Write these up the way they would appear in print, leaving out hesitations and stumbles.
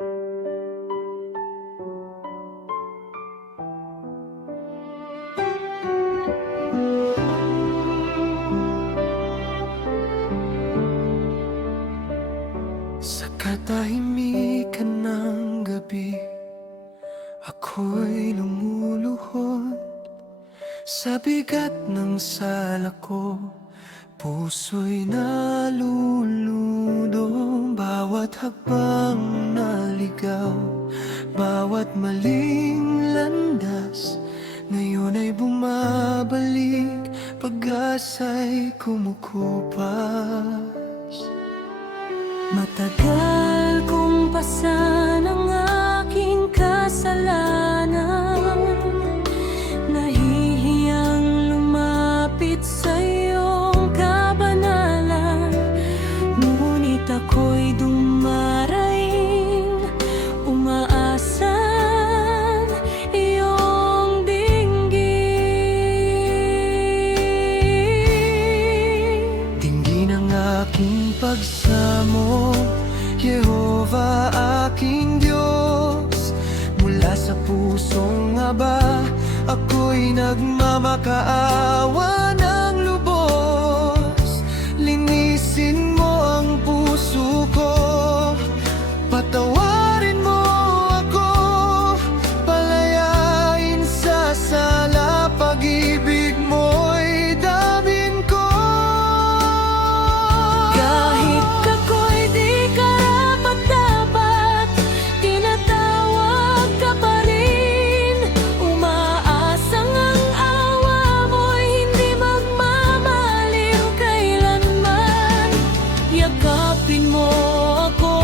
Sa katahimikan ng gabi, ako'y lumuluhod sa bigat ng sala ko. Puso'y naluludo, bawat hakbang naligaw, bawat maling landas ngayon ay bumabalik, pag-asa'y kumukupas. Matagal kong pasan ang aking kasalanan, nahihiyang lumapit sa iyong kabanalan. Ngunit ako'y dumaraing, umaasan iyong dinggin. Dinggin ang aking pagsamo, Yehova aking Diyos. Mula sa pusong aba, ako'y nagmamakaawa ng lubos. Linisin mo ang puso ko, patawarin mo ako, palayain sa sala, pag-ibig mo'y damin ko. Kahit ako'y di karapat-dapat, tinatawag ka pa rin. Umaasang ang awa mo'y hindi magmamaliw kailanman. Yakapin mo ako,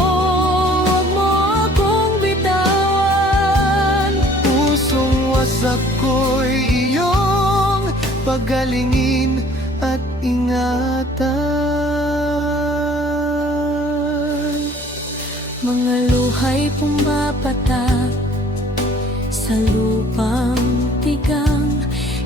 huwag mo akong bitawan. Pusong wasak ko'y iyong pagalingin at ingatan. Mga luha'y pumapatak sa lupang tigang,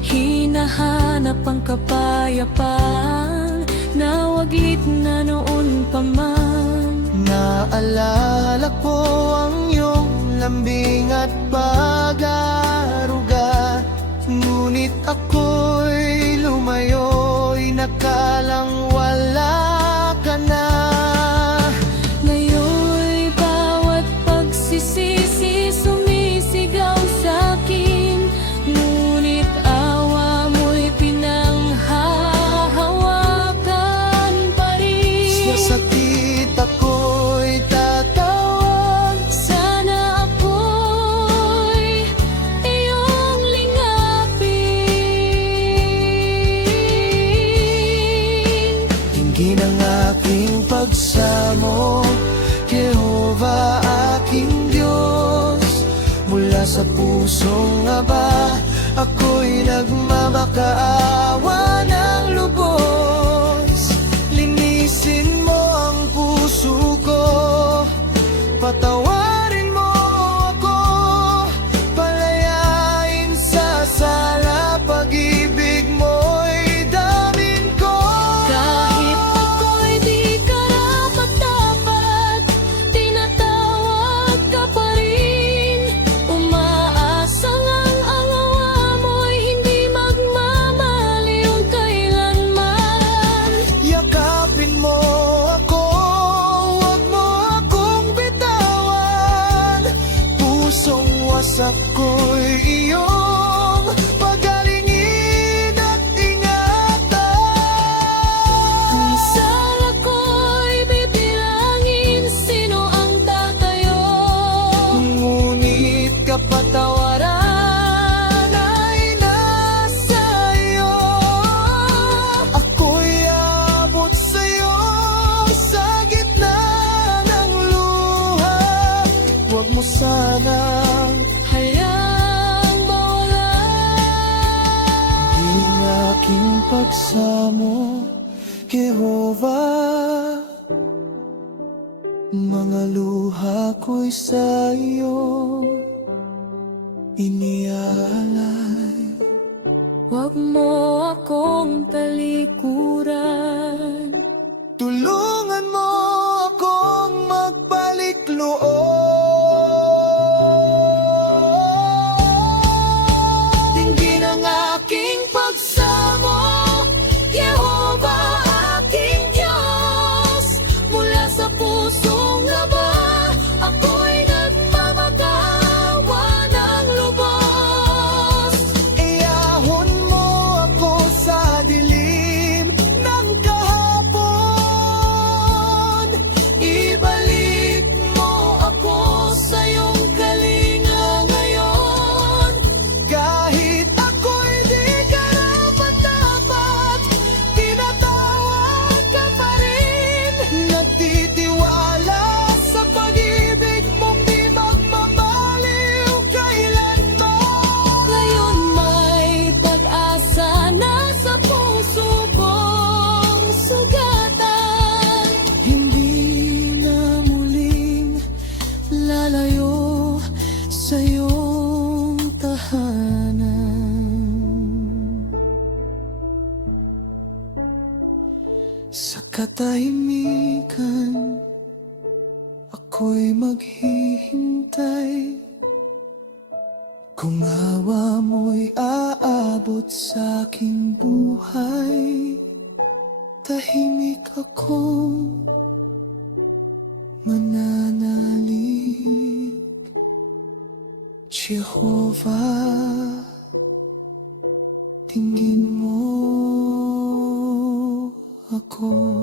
hinahanap ang kapayapaan na waglit na noon pa man. Naalala ko ang iyong lambing at pag-aaruga, ngunit ako'y lumayo'y nakalang wala ka na. Ngayon'y bawat pagsisisi sumisigaw sa'kin, ngunit awa mo'y pinanghahawakan pa rin. Sa sakit ako'y tatawag, Sana ako'y iyong lingapin. dinggin ang aking pagsamo, Yehova aking Diyos. Mula sa pusong aba, ako'y nagmamakaawa ng lubos. Linisin mo ang puso ko, patawarin mo ako, palayain sa sala, pag-ibig mo'y damin ko. Kahit ako'y di karapat-dapat, tinatawag ka pa rin. Umaasang ang awa mo'y hindi magmamaliw kailanman. Yakapin mo ako, huwag mo akong bitawan. Pusong wasak ko'y iyong pagalingin at ingatan. Kung sala ko'y bibilangin, sino ang tatayo? Ngunit kapatawaran ay nasa iyo. Ako'y abot sa'yo sa gitna ng luha. Huwag mo sanang Hayaang mawalan. dinggin aking pagsamo, Yehova. Mga luha ko'y sa iyo iniaalay. Huwag mo akong talikuran. Tulungan mo akong magbalik loob. Sa katahimikan, ako'y maghihintay. Kung awa mo'y aabot sa aking buhay, tahimik akong mananalig. Jehovah, tingin mo ako.